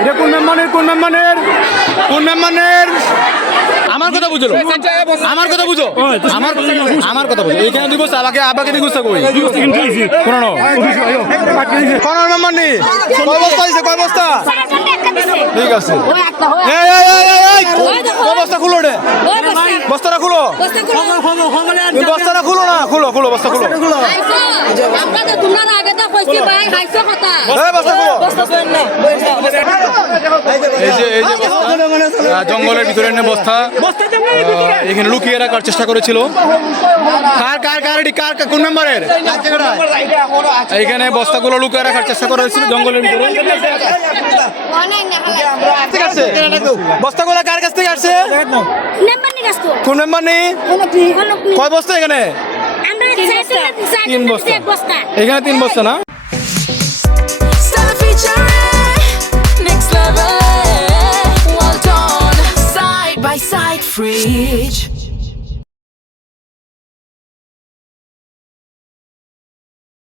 এটা কোন মেম্বারের আমার কথা বুঝলো আমার কথা বুঝো আমার কথা বুঝো এইখানে দুই বস্তা আবাকে দুই বস্তা কই কোন মেম্বার নেই কয় বস্তা হইছে কয় বস্তা ঠিক আছে কয় বস্তা খুলো রে বস্তাটা খুলো বস্তাটা খুলো না খুলো বস্তা খুলো এই যে জঙ্গলের ভিতরে এনে বস্তা এখানে লুকিয়ে রাখার চেষ্টা করেছিল কার কোন মেম্বারের এখানে বস্তাগুলো লুকিয়ে রাখার চেষ্টা করেছিল জঙ্গলের ভিতরে বস্তাগুলো কার কাছ থেকে আসছে কোন মেম্বার নেই কয় বস্তা এখানে 3 বস্তা এখানে 3 বস্তা না Next level, well done, side by side fridge.